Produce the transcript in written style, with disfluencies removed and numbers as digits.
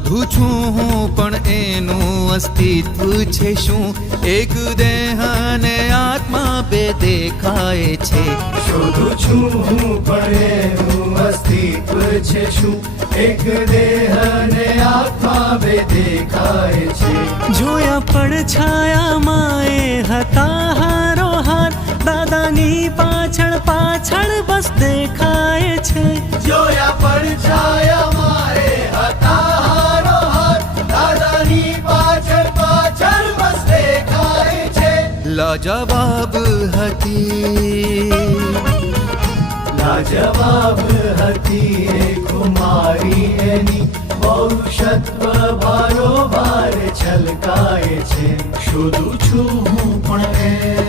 શોધું છું હું પણ એનું અસ્તિત્વ છે શું? એક દેહ ને આત્મા બે દેખાય છે. શોધું છું હું પણ એનું અસ્તિત્વ છે શું? એક દેહ ને આત્મા બે દેખાય છે. જોયા પડછાયામાં એ હતા હારો હાર, દાદાની પાછળ પાછળ બસ દેખાય છે. જોયા પડછાયામાં એ હતા હારો હાર, દાદાની પાછળ પાછળ બસ દેખાય છે. લાજવાબ હતી, લાજવાબ હતી એ કુમારી, એની પૌરુષત્વ ભારોભાર છલકાય છે. શોધું છું હું પણ